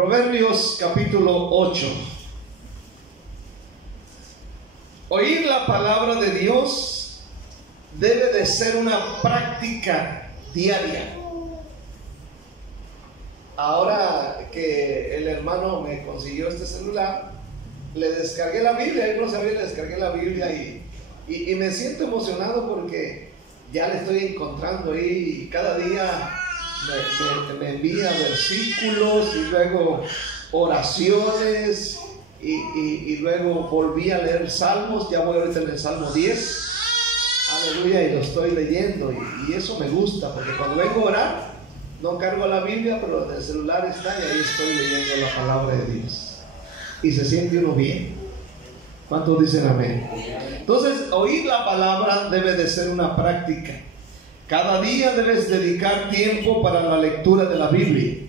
Proverbios capítulo 8. Oír la palabra de Dios debe de ser una práctica diaria. Ahora que el hermano me consiguió este celular, le descargué la Biblia. Yo no sabía, le descargué la Biblia y me siento emocionado porque ya le estoy encontrando ahí, y cada día me envía versículos y luego oraciones y luego volví a leer salmos. Ya voy ahorita en el Salmo 10, aleluya, y lo estoy leyendo y eso me gusta, porque cuando vengo a orar no cargo la Biblia, pero el celular está y ahí estoy leyendo la palabra de Dios y se siente uno bien. ¿Cuántos dicen amén? Entonces, oír la palabra debe de ser una práctica. Cada día debes dedicar tiempo para la lectura de la Biblia,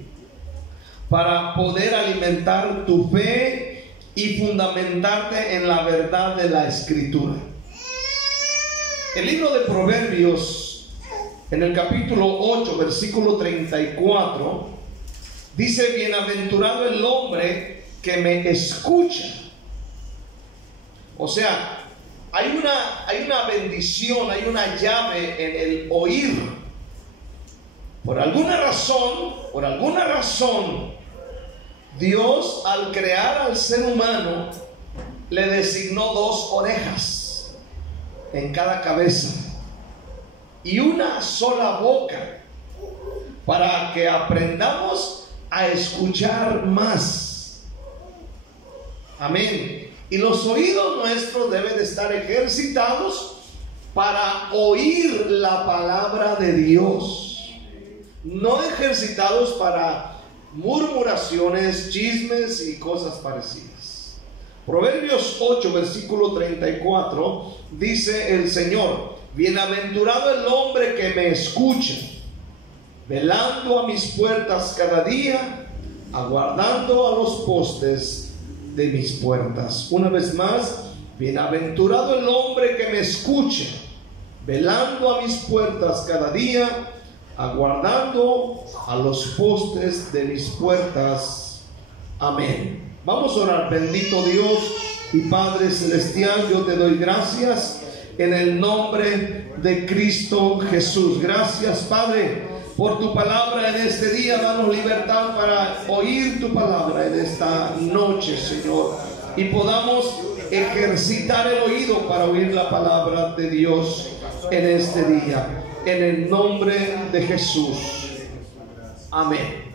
para poder alimentar tu fe y fundamentarte en la verdad de la Escritura. El libro de Proverbios, en el capítulo 8, versículo 34, dice: bienaventurado el hombre que me escucha. O sea, hay una bendición, hay una llave en el oír. Por alguna razón, Dios, al crear al ser humano, le designó 2 orejas en cada cabeza y una sola boca, para que aprendamos a escuchar más. Amén. Y los oídos nuestros deben de estar ejercitados para oír la palabra de Dios, no ejercitados para murmuraciones, chismes y cosas parecidas. Proverbios 8, versículo 34, dice el Señor: bienaventurado el hombre que me escucha, velando a mis puertas cada día, aguardando a los postes de mis puertas. Una vez más, bienaventurado el hombre que me escucha, velando a mis puertas cada día, aguardando a los postes de mis puertas. Amén. Vamos a orar. Bendito Dios y Padre celestial, yo te doy gracias en el nombre de Cristo Jesús. Gracias, Padre, por tu palabra en este día. Danos libertad para oír tu palabra en esta noche, Señor, y podamos ejercitar el oído para oír la palabra de Dios en este día, en el nombre de Jesús. Amén.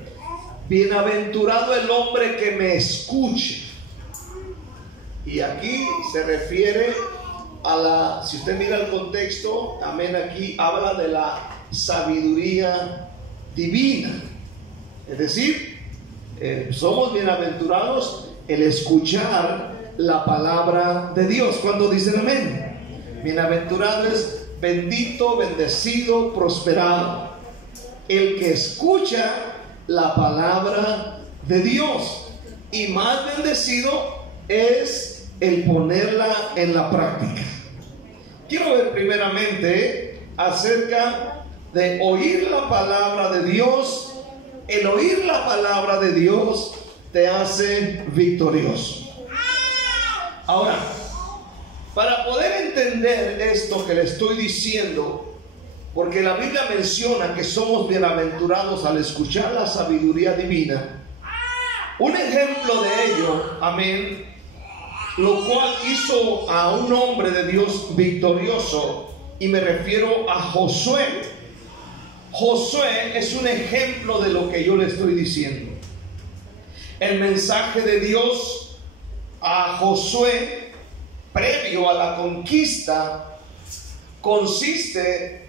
Bienaventurado el hombre que me escuche. Y aquí se refiere a la, si usted mira el contexto, amén, aquí habla de la sabiduría divina. Es decir, somos bienaventurados el escuchar la palabra de Dios. Cuando dicen amén, bienaventurado es bendito, bendecido, prosperado el que escucha la palabra de Dios, y más bendecido es el ponerla en la práctica. Quiero ver primeramente acerca de oír la palabra de Dios. El oír la palabra de Dios te hace victorioso. Ahora, para poder entender esto que le estoy diciendo, porque la Biblia menciona que somos bienaventurados al escuchar la sabiduría divina, un ejemplo de ello, amén, lo cual hizo a un hombre de Dios victorioso, y me refiero a Josué. Josué es un ejemplo de lo que yo le estoy diciendo. El mensaje de Dios a Josué previo a la conquista consiste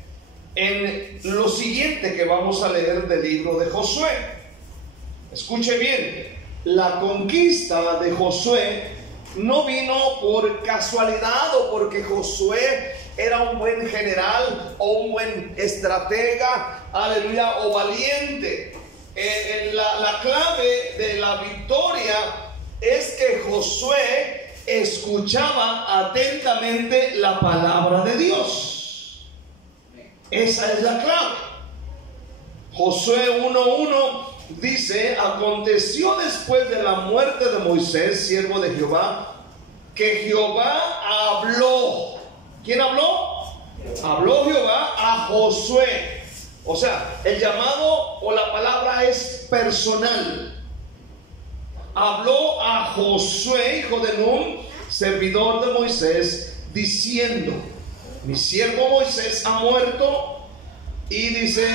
en lo siguiente que vamos a leer del libro de Josué. Escuche bien, la conquista de Josué no vino por casualidad o porque Josué era un buen general o un buen estratega, aleluya, o valiente. La clave de la victoria es que Josué escuchaba atentamente la palabra de Dios. Esa es la clave. Josué 1:1 dice: aconteció después de la muerte de Moisés, siervo de Jehová, que Jehová habló. ¿Quién habló? Habló Jehová a Josué. O sea, el llamado o la palabra es personal. Habló a Josué, hijo de Nun, servidor de Moisés, diciendo: mi siervo Moisés ha muerto. Y dice: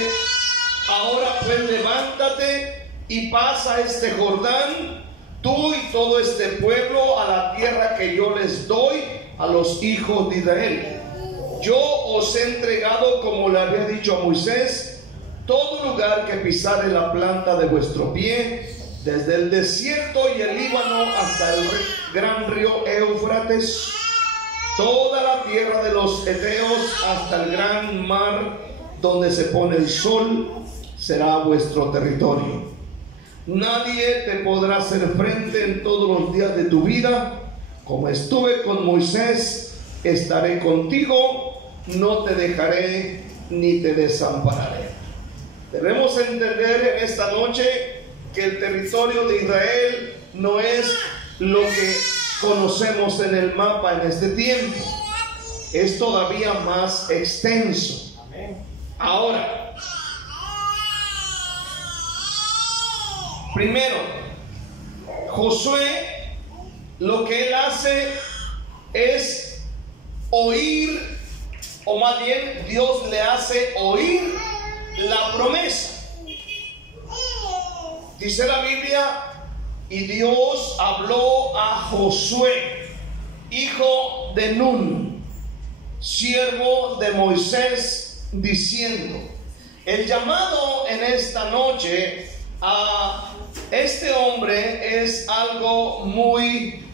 ahora pues levántate y pasa este Jordán, tú y todo este pueblo, a la tierra que yo les doy a los hijos de Israel. Yo os he entregado, como le había dicho a Moisés, todo lugar que pisare la planta de vuestro pie, desde el desierto y el Líbano hasta el gran río Éufrates, toda la tierra de los heteos hasta el gran mar donde se pone el sol, será vuestro territorio. Nadie te podrá hacer frente en todos los días de tu vida. Como estuve con Moisés, estaré contigo, no te dejaré ni te desampararé. Debemos entender en esta noche que el territorio de Israel no es lo que conocemos en el mapa en este tiempo. Es todavía más extenso. Ahora, primero, Josué, lo que él hace es oír, o más bien Dios le hace oír la promesa. Dice la Biblia: y Dios habló a Josué, hijo de Nun, siervo de Moisés, diciendo. El llamado en esta noche a este hombre es algo muy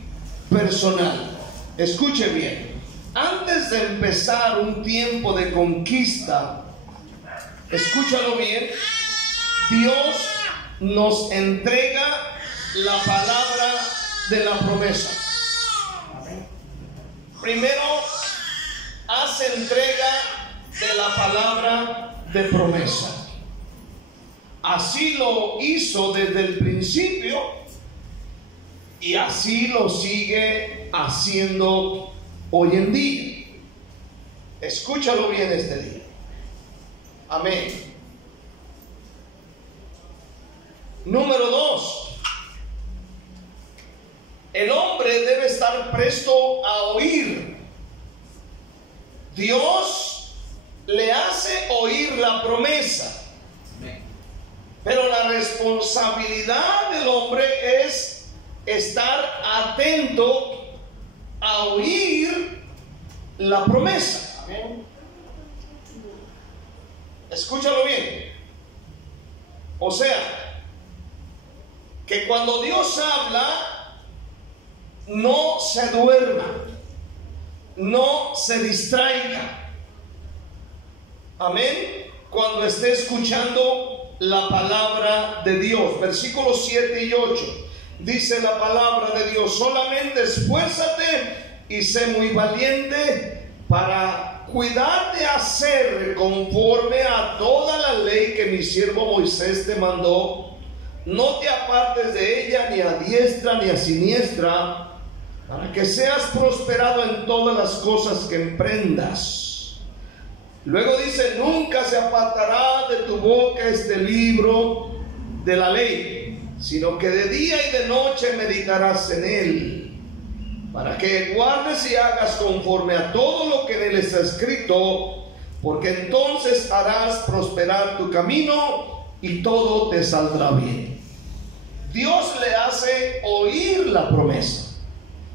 personal. Escuche bien. Antes de empezar un tiempo de conquista, escúchalo bien, Dios nos entrega la palabra de la promesa. Primero hace entrega de la palabra de promesa. Así lo hizo desde el principio y así lo sigue haciendo hoy en día. Escúchalo bien este día. Amén. Número 2. El hombre debe estar presto a oír. Dios le hace oír la promesa, pero la responsabilidad del hombre es estar atento a oír la promesa. Escúchalo bien. O sea, que cuando Dios habla, no se duerma, no se distraiga. Amén. Cuando esté escuchando la palabra de Dios. Versículos 7 y 8. Dice la palabra de Dios: solamente esfuérzate y sé muy valiente para cuidar de hacer conforme a toda la ley que mi siervo Moisés te mandó. No te apartes de ella ni a diestra ni a siniestra, para que seas prosperado en todas las cosas que emprendas. Luego dice: nunca se apartará de tu boca este libro de la ley, sino que de día y de noche meditarás en él, para que guardes y hagas conforme a todo lo que en él está escrito, porque entonces harás prosperar tu camino y todo te saldrá bien. Dios le hace oír la promesa.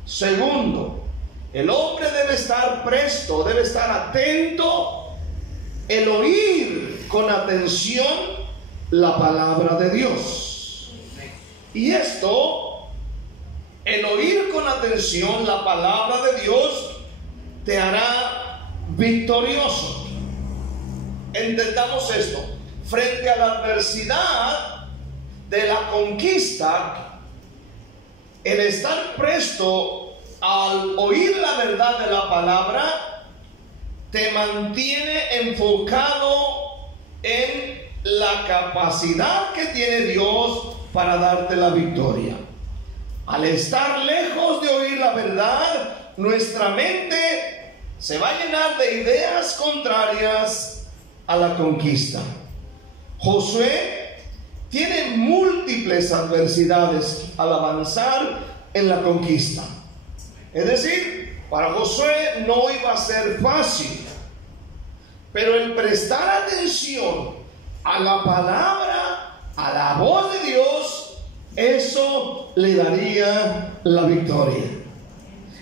Segundo, el hombre debe estar presto, debe estar atento, el oír con atención la palabra de Dios. Y esto, el oír con atención la palabra de Dios, te hará victorioso. Entendamos esto: frente a la adversidad de la conquista, el estar presto al oír la verdad de la palabra te mantiene enfocado en la capacidad que tiene Dios para darte la victoria. Al estar lejos de oír la verdad, nuestra mente se va a llenar de ideas contrarias a la conquista. Josué tiene múltiples adversidades al avanzar en la conquista. Es decir, para Josué no iba a ser fácil, pero el prestar atención a la palabra, a la voz de Dios, eso le daría la victoria.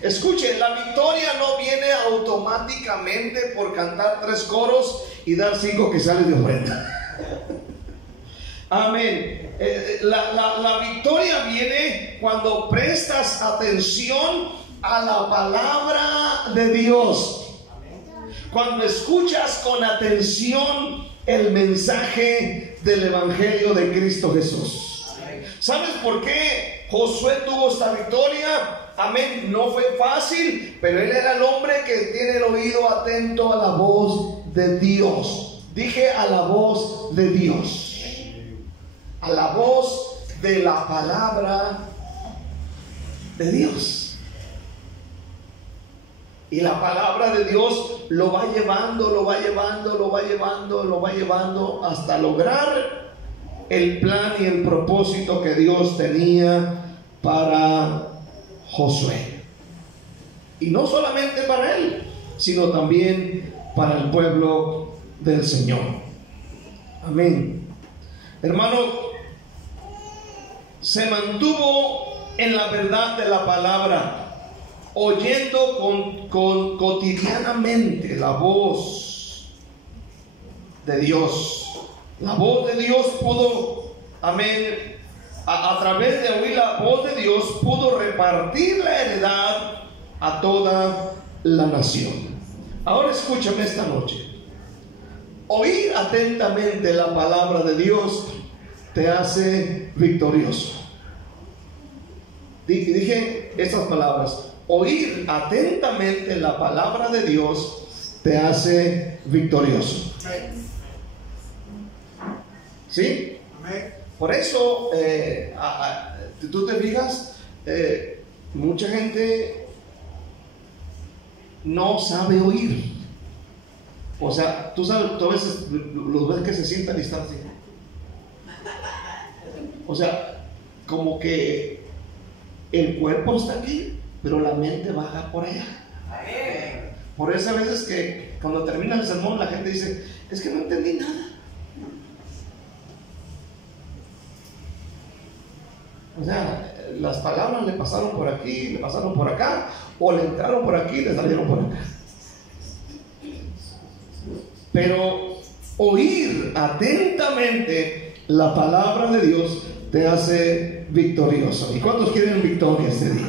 Escuche, la victoria no viene automáticamente por cantar 3 coros y dar 5 quetzales de ofrenda. Amén. La victoria viene cuando prestas atención a la palabra de Dios. Cuando escuchas con atención el mensaje del Evangelio de Cristo Jesús. ¿Sabes por qué Josué tuvo esta victoria? Amén. No fue fácil, pero él era el hombre que tiene el oído atento a la voz de Dios. Dije a la voz de Dios. A la voz de la palabra de Dios. Y la palabra de Dios lo va llevando hasta lograr el plan y el propósito que Dios tenía para Josué. Y no solamente para él, sino también para el pueblo del Señor. Amén. Hermano, se mantuvo en la verdad de la palabra, oyendo cotidianamente la voz de Dios. La voz de Dios pudo, amén, a través de oír la voz de Dios, pudo repartir la heredad a toda la nación. Ahora escúchame esta noche. Oír atentamente la palabra de Dios te hace victorioso. Dije estas palabras. Oír atentamente la palabra de Dios te hace victorioso. ¿Sí? Por eso, tú te fijas, mucha gente no sabe oír. O sea, tú sabes, tú a veces los ves que se sientan y están así. O sea, como que el cuerpo está aquí, pero la mente baja por allá. Por eso a veces que cuando termina el sermón la gente dice, es que no entendí nada. O sea, las palabras le pasaron por aquí, le pasaron por acá, o le entraron por aquí y le salieron por acá. Pero oír atentamente la palabra de Dios te hace victorioso. ¿Y cuántos quieren victoria este día?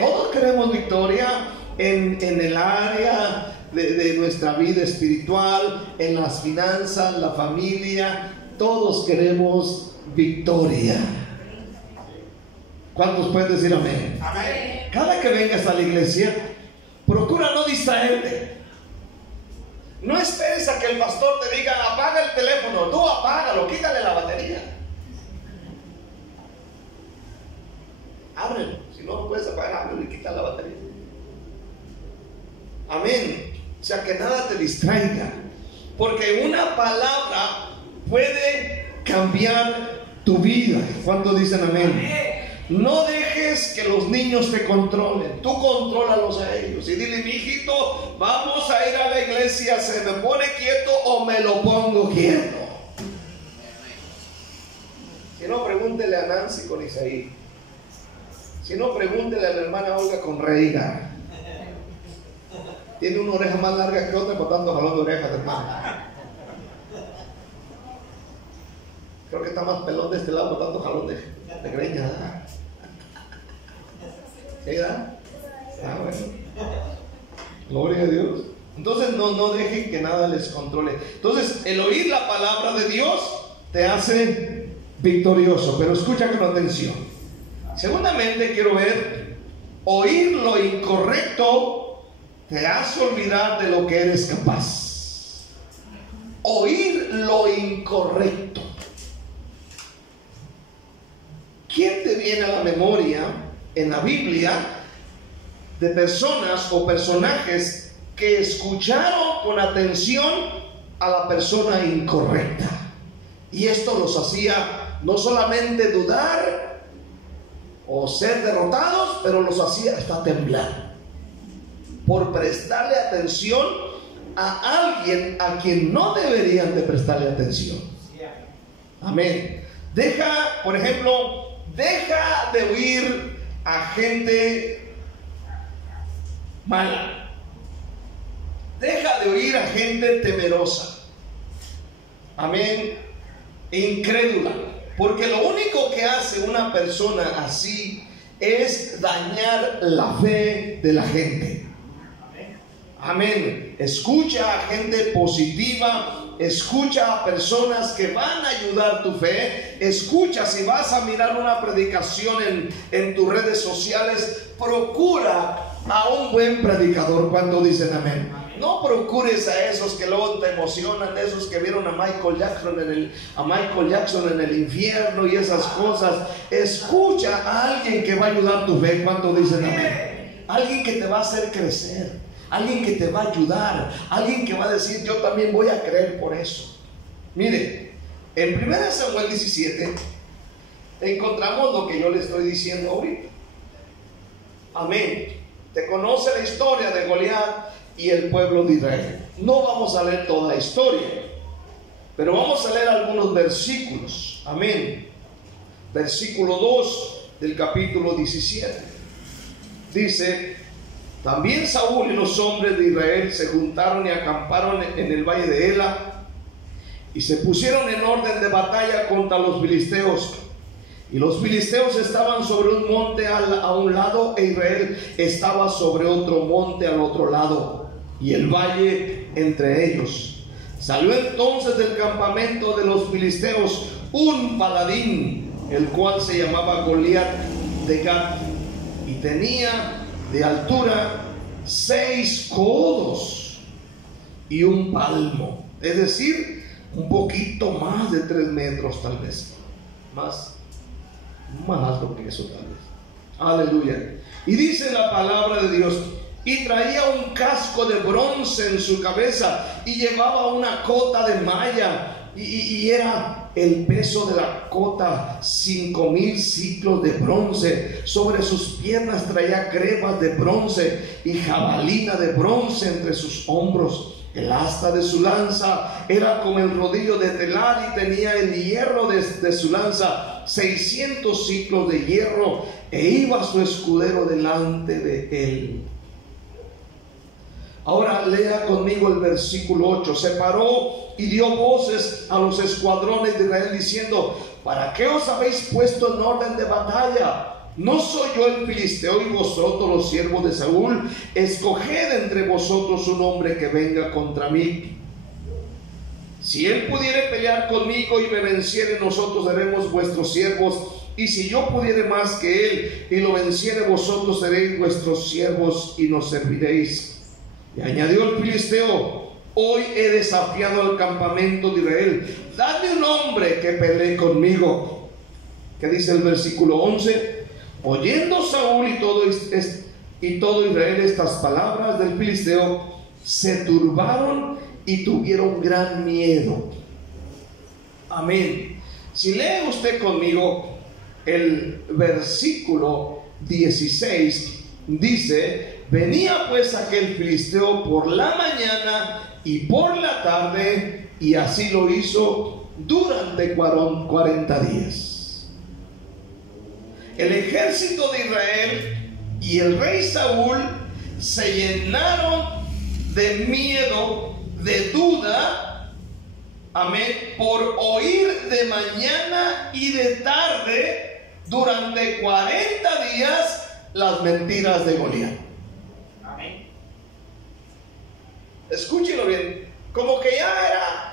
Todos queremos victoria en el área de nuestra vida espiritual, en las finanzas, la familia. Todos queremos victoria. ¿Cuántos pueden decir amén? Amén. Cada que vengas a la iglesia, procura no distraerte. No esperes a que el pastor te diga, apaga el teléfono. Tú apágalo, quítale la batería. Ábrelo. Si no lo puedes apagar, ábrelo y quita la batería. Amén. O sea, que nada te distraiga. Porque una palabra puede cambiar tu vida. ¿Cuántos dicen amén? Amén. No dejes que los niños te controlen. Tú contrólalos a ellos. Y dile, mi hijito, vamos a ir a la iglesia. ¿Se me pone quieto o me lo pongo quieto? Si no, pregúntele a Nancy con Isaí. Si no, pregúntele a la hermana Olga con Reiga. Tiene una oreja más larga que otra, por tanto jalón de orejas, hermano. Creo que está más pelón de este lado, por tanto jalón de greña. ¿Sí, verdad? Ah, bueno. Gloria a Dios. Entonces no dejen que nada les controle. Entonces, el oír la palabra de Dios te hace victorioso. Pero escucha con atención. Segundamente quiero ver, oír lo incorrecto te hace olvidar de lo que eres capaz. Oír lo incorrecto. ¿quién te viene a la memoria en la Biblia de personas o personajes que escucharon con atención a la persona incorrecta? Y esto los hacía no solamente dudar o ser derrotados, pero los hacía hasta temblar por prestarle atención a alguien a quien no deberían de prestarle atención. Amén. Por ejemplo, deja de oír a gente mala. Deja de oír a gente temerosa. Amén. Incrédula. Porque lo único que hace una persona así es dañar la fe de la gente. Amén. Escucha a gente positiva. Escucha a personas que van a ayudar tu fe. Escucha, si vas a mirar una predicación en tus redes sociales, procura a un buen predicador. ¿Cuánto dicen amén? No procures a esos que luego te emocionan, esos que vieron a Michael Jackson en el infierno y esas cosas. Escucha a alguien que va a ayudar tu fe. ¿Cuánto dicen amén? Alguien que te va a hacer crecer, alguien que te va a ayudar, alguien que va a decir: yo también voy a creer por eso. Mire, en 1 Samuel 17 encontramos lo que yo le estoy diciendo ahorita. Amén. Te conoce la historia de Goliat y el pueblo de Israel. No vamos a leer toda la historia, pero vamos a leer algunos versículos. Amén. Versículo 2 del capítulo 17 dice: también Saúl y los hombres de Israel se juntaron y acamparon en el valle de Ela y se pusieron en orden de batalla contra los filisteos. Y los filisteos estaban sobre un monte a un lado, e Israel estaba sobre otro monte al otro lado, y el valle entre ellos. Salió entonces del campamento de los filisteos un paladín, el cual se llamaba Goliat de Gat, y tenía de altura 6 codos y un palmo, es decir, un poquito más de 3 metros, tal vez más alto que eso, tal vez. Aleluya. Y dice la palabra de Dios: y traía un casco de bronce en su cabeza, y llevaba una cota de malla, y era el peso de la cota 5,000 ciclos de bronce. Sobre sus piernas traía grebas de bronce y jabalina de bronce entre sus hombros. El asta de su lanza era como el rodillo de telar, y tenía el hierro de su lanza 600 ciclos de hierro, e iba su escudero delante de él. Ahora lea conmigo el versículo 8. Se paró y dio voces a los escuadrones de Israel diciendo: ¿para qué os habéis puesto en orden de batalla? ¿No soy yo el filisteo y vosotros los siervos de Saúl? Escoged entre vosotros un hombre que venga contra mí. Si él pudiere pelear conmigo y me venciere, nosotros seremos vuestros siervos. Y si yo pudiere más que él y lo venciere, vosotros seréis vuestros siervos y nos serviréis. Y añadió el filisteo: hoy he desafiado al campamento de Israel. Dadme un hombre que pelee conmigo. ¿Qué dice el versículo 11? Oyendo Saúl y todo Israel estas palabras del filisteo, se turbaron y tuvieron gran miedo. Amén. Si lee usted conmigo el versículo 16, dice: venía pues aquel filisteo por la mañana y por la tarde, y así lo hizo durante 40 días. El ejército de Israel y el rey Saúl se llenaron de miedo, de duda, amén, por oír de mañana y de tarde durante 40 días las mentiras de Goliat. Amén. Escúchelo bien, como que ya era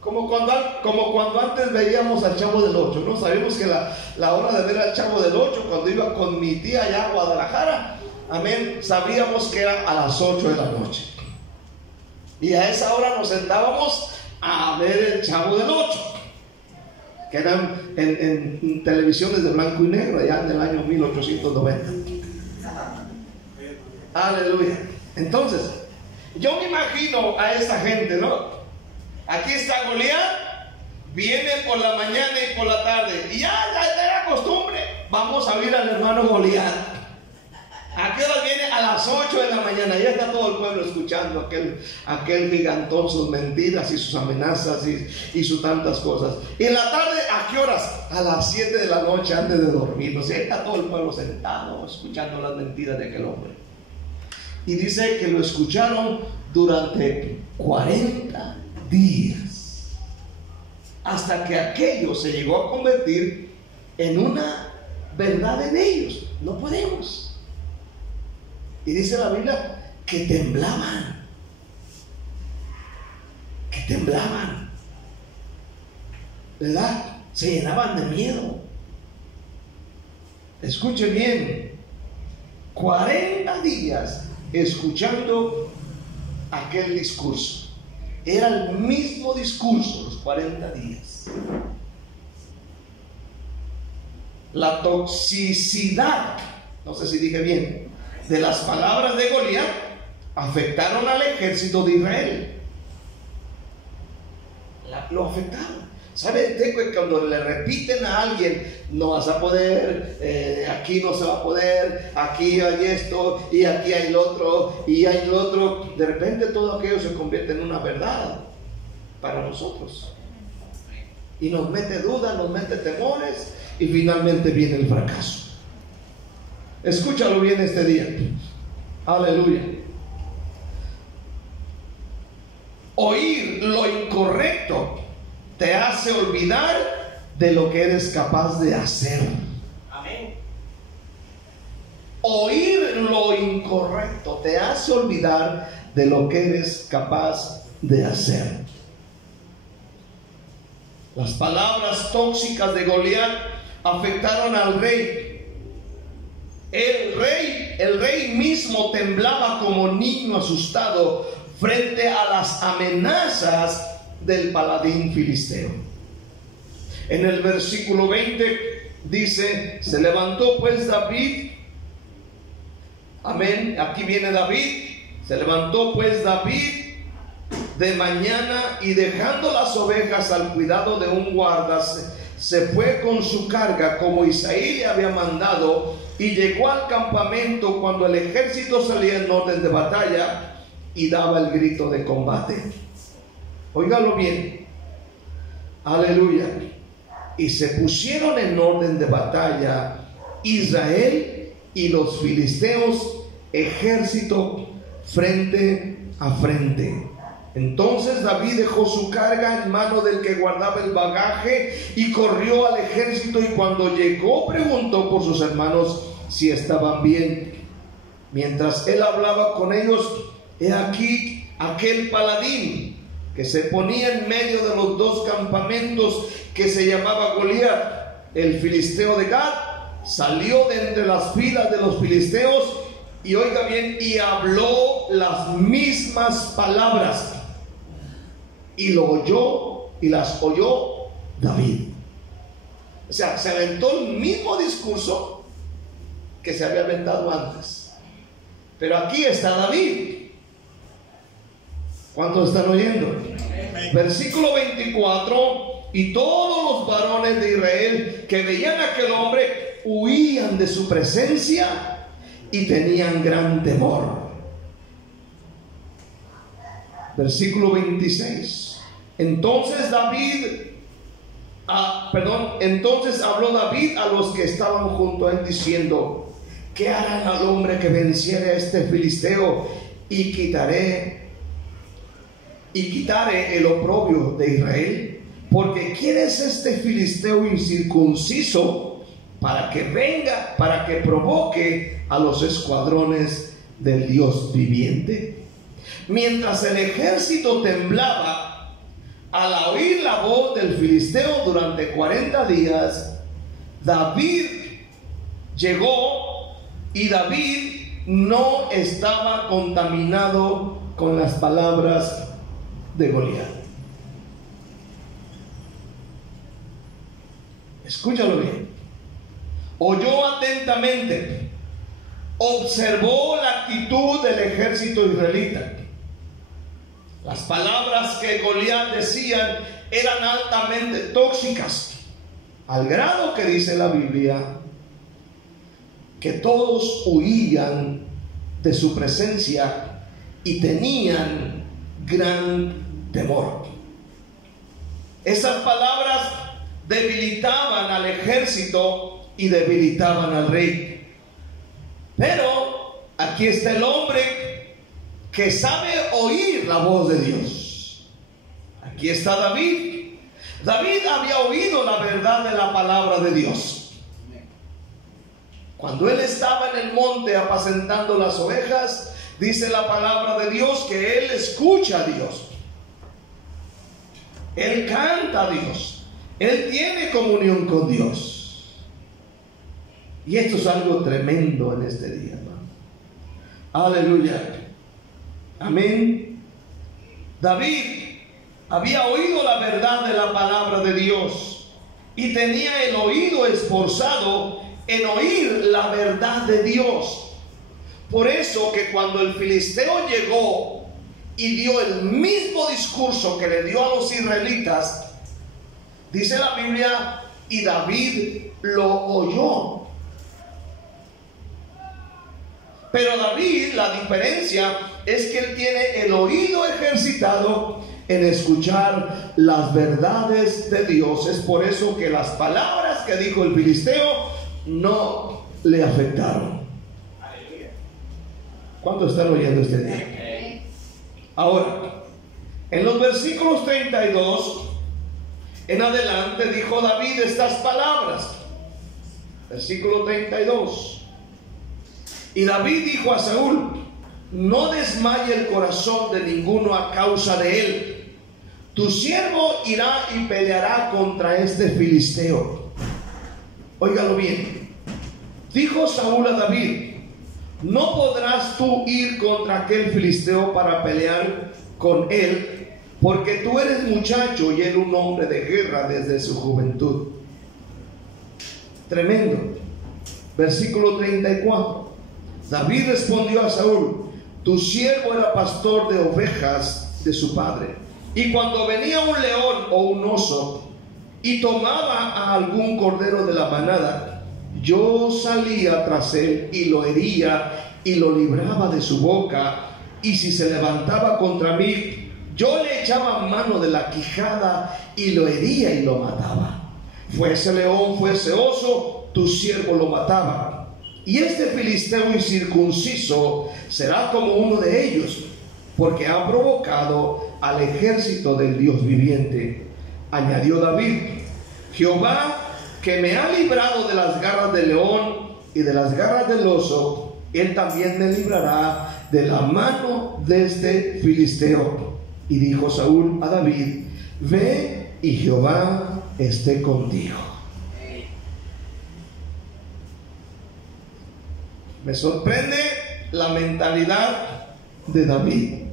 como cuando antes veíamos al Chavo del 8, ¿no? Sabíamos que la hora de ver al Chavo del 8, cuando iba con mi tía allá a Guadalajara, amén, sabíamos que era a las 8 de la noche. Y a esa hora nos sentábamos a ver el Chavo del 8. que eran en televisiones de blanco y negro allá en el año 1890. Aleluya. Entonces, yo me imagino a esta gente, ¿no? Aquí está Goliat, viene por la mañana y por la tarde, y ya era costumbre, vamos a oír al hermano Goliat. ¿A qué hora viene? A las 8 de la mañana. Ya está todo el pueblo escuchando aquel gigantón, sus mentiras y sus amenazas y sus tantas cosas. Y en la tarde, ¿a qué horas? A las 7 de la noche antes de dormir. O sea, está todo el pueblo sentado escuchando las mentiras de aquel hombre. Y dice que lo escucharon durante 40 días. Hasta que aquello se llegó a convertir en una verdad en ellos. No podemos. Y dice la Biblia que temblaban. Que temblaban. ¿Verdad? Se llenaban de miedo. Escuche bien. 40 días escuchando aquel discurso. Era el mismo discurso los 40 días. La toxicidad, no sé si dije bien, de las palabras de Goliat afectaron al ejército de Israel. Lo afectaron. ¿Sabe usted que cuando le repiten a alguien, no vas a poder, aquí no se va a poder, aquí hay esto, y aquí hay lo otro, y hay lo otro, de repente todo aquello se convierte en una verdad para nosotros? Y nos mete dudas, nos mete temores, y finalmente viene el fracaso. Escúchalo bien este día. Aleluya. Oír lo incorrecto te hace olvidar de lo que eres capaz de hacer. Amén. Oír lo incorrecto te hace olvidar de lo que eres capaz de hacer. Las palabras tóxicas de Goliat afectaron al rey. El rey mismo temblaba como niño asustado frente a las amenazas del paladín filisteo. En el versículo 20 dice: se levantó pues David. Amén. Aquí viene David. Se levantó pues David de mañana y dejando las ovejas al cuidado de un guarda, se fue con su carga como Isaí le había mandado, y llegó al campamento cuando el ejército salía en orden de batalla y daba el grito de combate. Óigalo bien. Aleluya. Y se pusieron en orden de batalla Israel y los filisteos, ejército frente a frente. Entonces David dejó su carga en mano del que guardaba el bagaje y corrió al ejército, y cuando llegó preguntó por sus hermanos si estaban bien. Mientras él hablaba con ellos, he aquí aquel paladín que se ponía en medio de los dos campamentos, que se llamaba Goliat, el filisteo de Gad, salió de entre las filas de los filisteos, y oiga bien, y habló las mismas palabras, y lo oyó, y las oyó David. O sea, se aventó el mismo discurso que se había aventado antes, pero aquí está David. ¿Cuántos están oyendo? Versículo 24: y todos los varones de Israel que veían a aquel hombre huían de su presencia y tenían gran temor. Versículo 26: entonces habló David a los que estaban junto a él diciendo: ¿qué harán al hombre que venciere a este filisteo y quitare el oprobio de Israel? Porque ¿quién es este filisteo incircunciso para que venga, para que provoque a los escuadrones del Dios viviente? Mientras el ejército temblaba al oír la voz del filisteo durante 40 días, David llegó, y David no estaba contaminado con las palabras de Goliat. Escúchalo bien. Oyó atentamente, observó la actitud del ejército israelita. Las palabras que Goliat decía eran altamente tóxicas, al grado que dice la Biblia que todos huían de su presencia y tenían gran temor. Esas palabras debilitaban al ejército y debilitaban al rey. Pero aquí está el hombre que sabe oír la voz de Dios. Aquí está David. David había oído la verdad de la palabra de Dios. Cuando él estaba en el monte apacentando las ovejas, dice la palabra de Dios que él escucha a Dios. Él canta a Dios. Él tiene comunión con Dios. Y esto es algo tremendo en este día, hermano. Aleluya. Amén. David había oído la verdad de la palabra de Dios y tenía el oído esforzado en oír la verdad de Dios. Por eso que cuando el filisteo llegó y dio el mismo discurso que le dio a los israelitas, dice la Biblia, y David lo oyó. Pero David, la diferencia es que él tiene el oído ejercitado en escuchar las verdades de Dios. Es por eso que las palabras que dijo el filisteo no le afectaron. ¿Cuánto están oyendo este día? Ahora, en los versículos 32 en adelante dijo David estas palabras. Versículo 32. Y David dijo a Saúl: no desmaye el corazón de ninguno a causa de él. Tu siervo irá y peleará contra este filisteo. Óigalo bien. Dijo Saúl a David: no podrás tú ir contra aquel filisteo para pelear con él, porque tú eres muchacho y él un hombre de guerra desde su juventud. Tremendo. Versículo 34. David respondió a Saúl: tu siervo era pastor de ovejas de su padre, y cuando venía un león o un oso y tomaba a algún cordero de la manada, yo salía tras él y lo hería y lo libraba de su boca, y si se levantaba contra mí, yo le echaba mano de la quijada y lo hería y lo mataba. Fuese león, fuese oso, tu siervo lo mataba. Y este filisteo incircunciso será como uno de ellos, porque ha provocado al ejército del Dios viviente. Añadió David: Jehová, que me ha librado de las garras del león y de las garras del oso, él también me librará de la mano de este filisteo. Y dijo Saúl a David: ve y Jehová esté contigo. Me sorprende la mentalidad de David.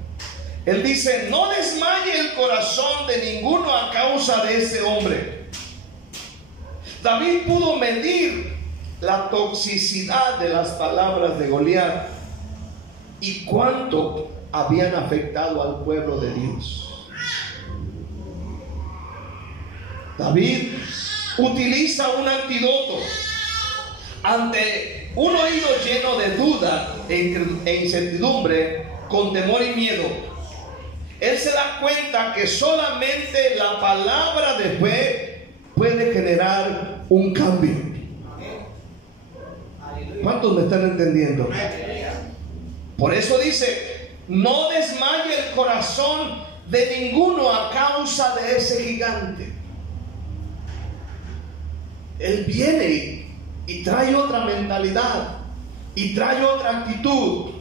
Él dice: no desmaye el corazón de ninguno a causa de ese hombre. David pudo medir la toxicidad de las palabras de Goliat y cuánto habían afectado al pueblo de Dios. David utiliza un antídoto ante un oído lleno de duda e incertidumbre, con temor y miedo. Él se da cuenta que solamente la palabra de fe puede generar un cambio. ¿Cuántos me están entendiendo? Por eso dice: no desmaye el corazón de ninguno a causa de ese gigante. Él viene y trae otra mentalidad y trae otra actitud,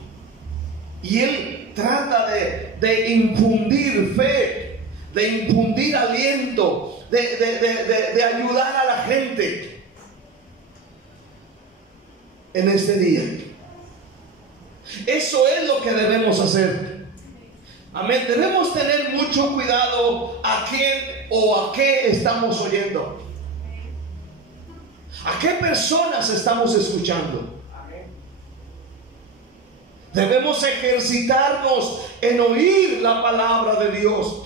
y él trata de infundir fe, de infundir aliento, de ayudar a la gente en este día. Eso es lo que debemos hacer. Amén. Debemos tener mucho cuidado a quién o a qué estamos oyendo. ¿A qué personas estamos escuchando? Debemos ejercitarnos en oír la palabra de Dios.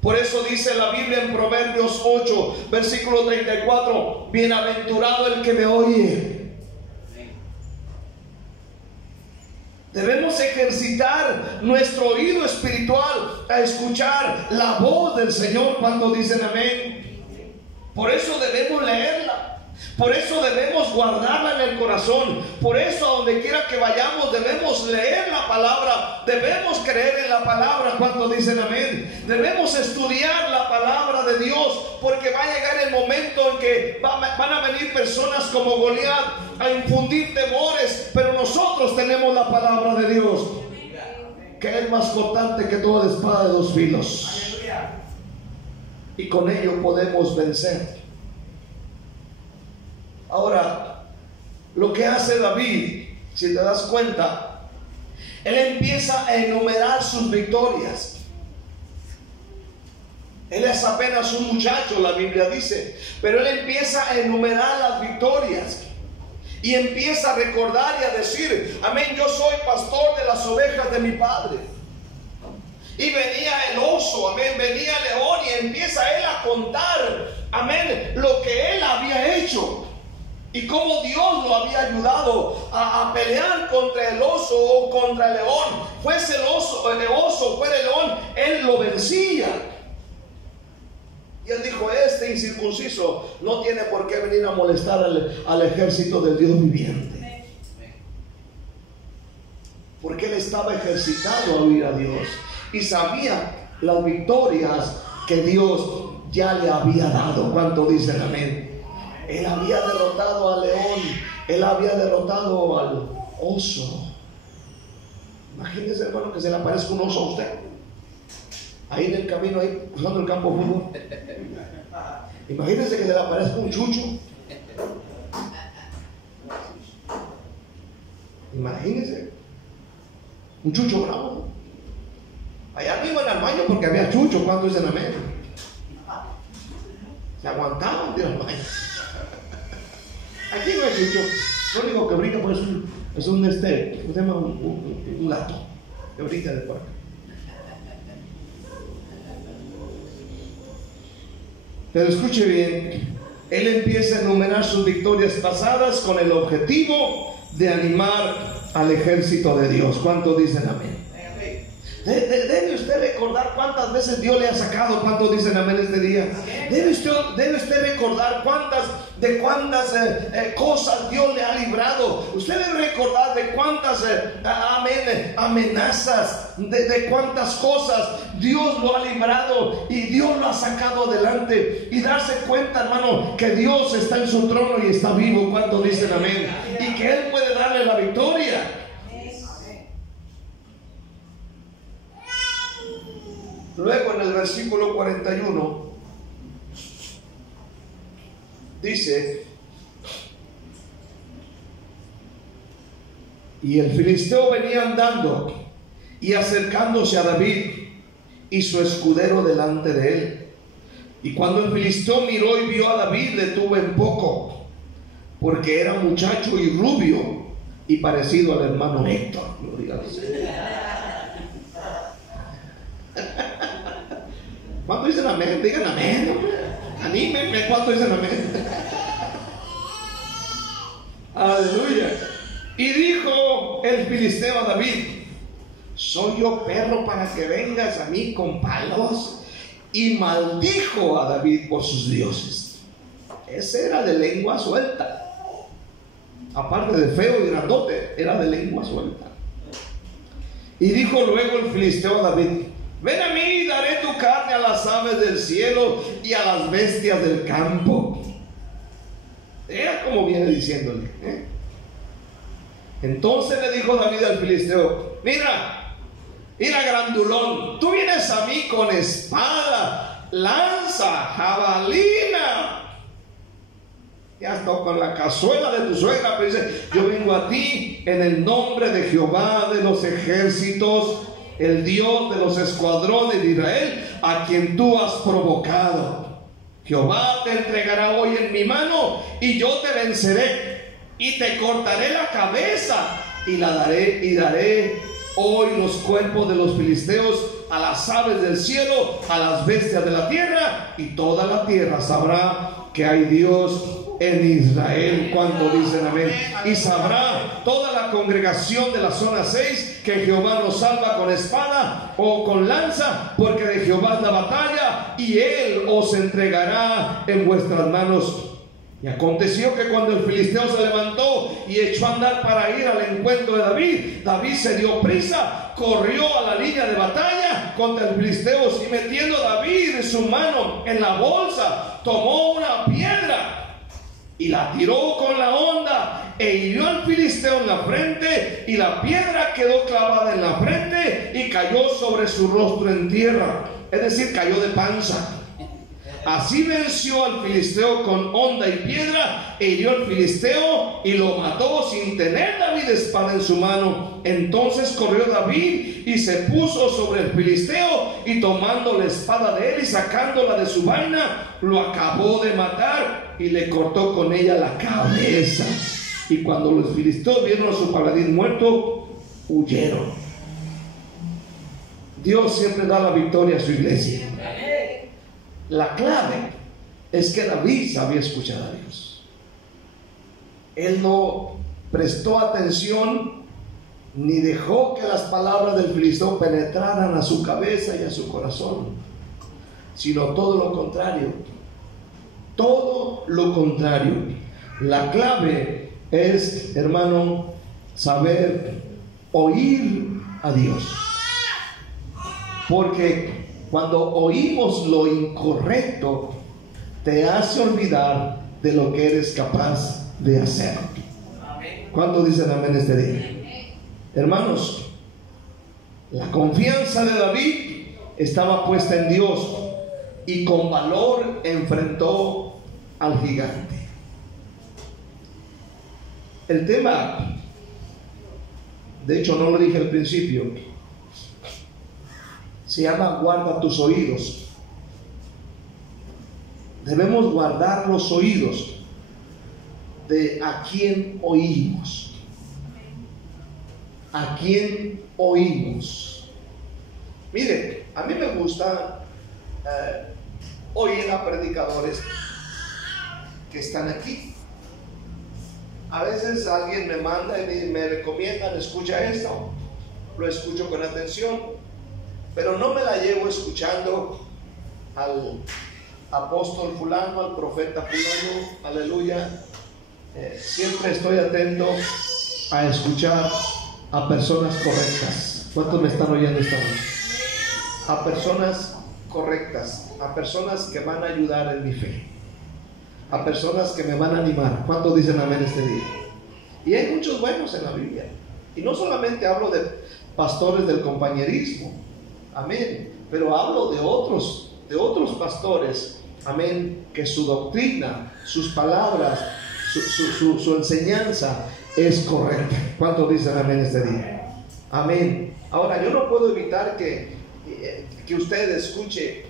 Por eso dice la Biblia en Proverbios 8, versículo 34, bienaventurado el que me oye. Debemos ejercitar nuestro oído espiritual a escuchar la voz del Señor cuando dicen amén. Por eso debemos leerla. Por eso debemos guardarla en el corazón. Por eso a donde quiera que vayamos debemos leer la palabra. Debemos creer en la palabra cuando dicen amén. Debemos estudiar la palabra de Dios, porque va a llegar el momento en que van a venir personas como Goliat a infundir temores, pero nosotros tenemos la palabra de Dios, que es más cortante que toda espada de dos filos, y con ello podemos vencer. Ahora, lo que hace David, si te das cuenta, él empieza a enumerar sus victorias. Él es apenas un muchacho, la Biblia dice, pero él empieza a enumerar las victorias y empieza a recordar y a decir, amén, yo soy pastor de las ovejas de mi padre. Y venía el oso, amén, venía el león, y empieza él a contar, amén, lo que él había hecho y cómo Dios lo había ayudado a pelear contra el oso o contra el león. Fuese el oso, fuera el león, él lo vencía. Y él dijo, este incircunciso no tiene por qué venir a molestar al ejército del Dios viviente. Porque él estaba ejercitado a oír a Dios y sabía las victorias que Dios ya le había dado. ¿Cuánto dicen amén? Él había derrotado al león, él había derrotado al oso. Imagínese, hermano, que se le aparezca un oso a usted ahí en el camino, ahí cruzando el campo de fútbol. Imagínense que se le aparezca un chucho. Imagínense un chucho bravo. Allá no iban al baño porque había chucho. ¿Cuánto dicen amén? Se aguantaban de ir al baño. Aquí no hay chucho. Lo único que brinca pues es un gato que brinca de por acá. Pero escuche bien, él empieza a enumerar sus victorias pasadas con el objetivo de animar al ejército de Dios. ¿Cuántos dicen amén? Debe usted recordar cuántas veces Dios le ha sacado. ¿Cuántos dicen amén este día? Debe usted recordar cuántas cosas Dios le ha librado. Usted debe recordar de cuántas amenazas, de cuántas cosas Dios lo ha librado y Dios lo ha sacado adelante. Y darse cuenta, hermano, que Dios está en su trono y está vivo. ¿Cuántos dicen amén? Y que Él puede darle la victoria. Luego en el versículo 41 dice, y el filisteo venía andando y acercándose a David y su escudero delante de él. Y cuando el filisteo miró y vio a David, le tuvo en poco, porque era muchacho y rubio y parecido al hermano Héctor. ¿Cuánto dicen amén? Digan amén. Anímenme. ¿Cuánto dicen amén? Aleluya. Y dijo el filisteo a David, ¿soy yo perro para que vengas a mí con palos? Y maldijo a David por sus dioses. Ese era de lengua suelta. Aparte de feo y grandote, era de lengua suelta. Y dijo luego el filisteo a David, ven a mí y daré tu carne a las aves del cielo y a las bestias del campo. Era como viene diciéndole, Entonces le dijo David al filisteo, mira grandulón, tú vienes a mí con espada, lanza, jabalina, y hasta con la cazuela de tu suegra, pero dice, yo vengo a ti en el nombre de Jehová de los ejércitos, el Dios de los escuadrones de Israel, a quien tú has provocado. Jehová te entregará hoy en mi mano y yo te venceré y te cortaré la cabeza y daré hoy los cuerpos de los filisteos a las aves del cielo, a las bestias de la tierra, y toda la tierra sabrá que hay Dios en Israel. Cuando dicen amén. Y sabrá toda la congregación de la zona 6 que Jehová nos salva con espada o con lanza, porque de Jehová es la batalla y él os entregará en vuestras manos. Y aconteció que cuando el filisteo se levantó y echó a andar para ir al encuentro de David, David se dio prisa, corrió a la línea de batalla contra el filisteo, y metiendo a David su mano en la bolsa, tomó una piedra y la tiró con la honda e hirió al filisteo en la frente, y la piedra quedó clavada en la frente y cayó sobre su rostro en tierra, es decir, cayó de panza. Así venció al filisteo con honda y piedra, e hirió al filisteo y lo mató sin tener David espada en su mano. Entonces corrió David y se puso sobre el filisteo, y tomando la espada de él y sacándola de su vaina, lo acabó de matar y le cortó con ella la cabeza. Y cuando los filisteos vieron a su paladín muerto, huyeron. Dios siempre da la victoria a su iglesia. La clave es que David sabía escuchar a Dios. Él no prestó atención ni dejó que las palabras del filisteo penetraran a su cabeza y a su corazón, sino todo lo contrario. Todo lo contrario. La clave es, hermano, saber oír a Dios. Porque cuando oímos lo incorrecto, te hace olvidar de lo que eres capaz de hacer. ¿Cuántos dicen amén este día? Hermanos, la confianza de David estaba puesta en Dios, y con valor enfrentó al gigante. El tema, de hecho no lo dije al principio, se llama guarda tus oídos. Debemos guardar los oídos de a quién oímos. ¿A quién oímos? Mire, a mí me gusta oír a predicadores que están aquí. A veces alguien me manda y me recomiendan, escucha esto, lo escucho con atención, pero no me la llevo escuchando al apóstol fulano, al profeta fulano, aleluya. Siempre estoy atento a escuchar a personas correctas. ¿Cuántos me están oyendo esta noche? A personas correctas, a personas que van a ayudar en mi fe, a personas que me van a animar. ¿Cuántos dicen amén este día? Y hay muchos buenos en la Biblia, y no solamente hablo de pastores del compañerismo, amén, pero hablo de otros pastores, amén, que su doctrina, sus palabras, su enseñanza es correcta. ¿Cuántos dicen amén este día? Amén. Ahora, yo no puedo evitar que usted escuche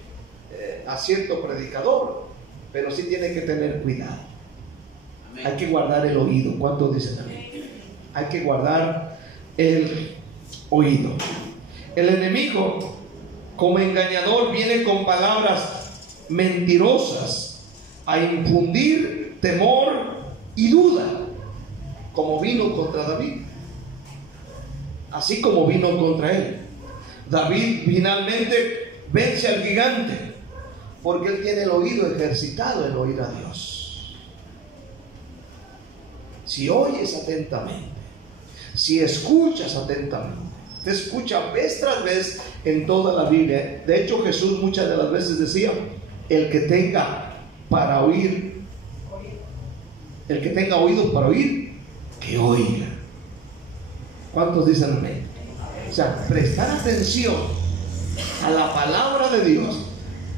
a cierto predicador, pero sí tiene que tener cuidado. Amén. Hay que guardar el oído. ¿Cuántos dicen amén? Hay que guardar el oído. El enemigo, como engañador, viene con palabras mentirosas a infundir temor y duda, como vino contra David, así como vino contra él. David finalmente vence al gigante porque él tiene el oído ejercitado en oír a Dios. Si oyes atentamente, si escuchas atentamente, te escucha vez tras vez en toda la Biblia. De hecho, Jesús muchas de las veces decía: el que tenga para oír, el que tenga oídos para oír, que oiga. ¿Cuántos dicen amén? O sea, prestar atención a la palabra de Dios,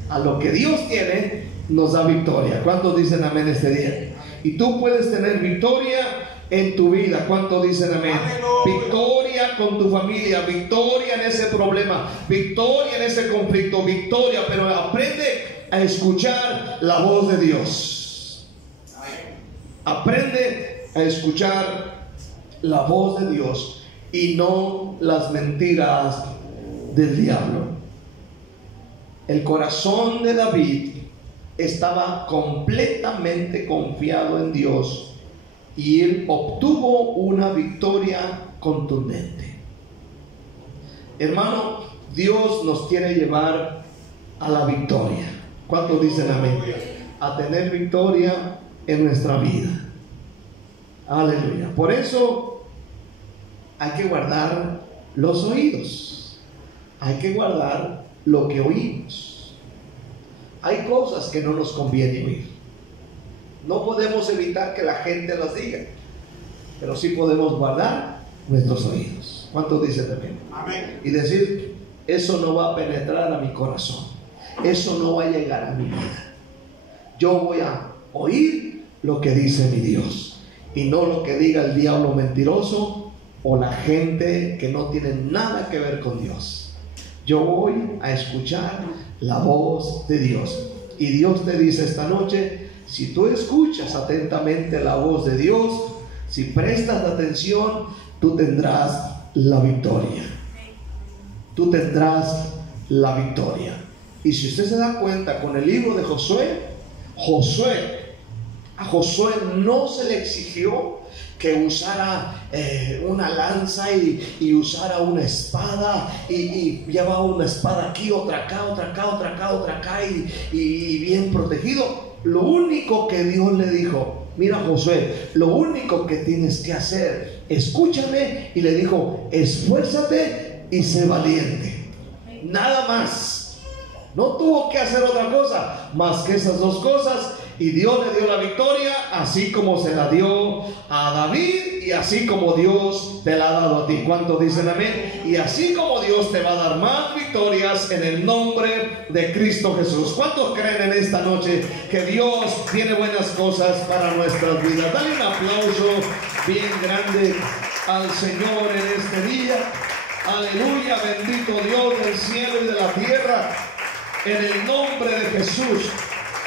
a lo que Dios tiene, nos da victoria. ¿Cuántos dicen amén este día? Y tú puedes tener victoria en tu vida. ¿Cuántos dicen amén? Victoria con tu familia, victoria en ese problema, victoria en ese conflicto, victoria. Pero aprende a escuchar la voz de Dios. Aprende a escuchar la voz de Dios y no las mentiras del diablo. El corazón de David estaba completamente confiado en Dios y él obtuvo una victoria contundente. Hermano, Dios nos quiere llevar a la victoria. ¿Cuántos dicen amén? A tener victoria en nuestra vida. Aleluya. Por eso hay que guardar los oídos. Hay que guardar lo que oímos. Hay cosas que no nos conviene oír. No podemos evitar que la gente las diga, pero sí podemos guardar nuestros oídos. ¿Cuántos dicen amén? Amén. Y decir, eso no va a penetrar a mi corazón. Eso no va a llegar a mi vida. Yo voy a oír lo que dice mi Dios y no lo que diga el diablo mentiroso o la gente que no tiene nada que ver con Dios. Yo voy a escuchar la voz de Dios. Y Dios te dice esta noche, si tú escuchas atentamente la voz de Dios, si prestas atención, tú tendrás la victoria. Tú tendrás la victoria. Y si usted se da cuenta con el libro de a Josué no se le exigió que usara una lanza y usara una espada y llevaba una espada aquí, otra acá, otra acá, otra acá, otra acá y bien protegido. Lo único que Dios le dijo, mira Josué, lo único que tienes que hacer, escúchame, y le dijo, esfuérzate y sé valiente. Nada más. No tuvo que hacer otra cosa más que esas dos cosas, y Dios le dio la victoria, así como se la dio a David y así como Dios te la ha dado a ti. ¿Cuántos dicen amén? Y así como Dios te va a dar más victorias en el nombre de Cristo Jesús. ¿Cuántos creen en esta noche que Dios tiene buenas cosas para nuestras vidas? Dale un aplauso bien grande al Señor en este día. Aleluya, bendito Dios del cielo y de la tierra. En el nombre de Jesús,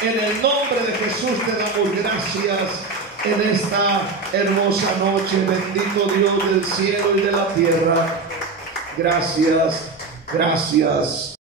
en el nombre de Jesús te damos gracias en esta hermosa noche. Bendito Dios del cielo y de la tierra. Gracias, gracias.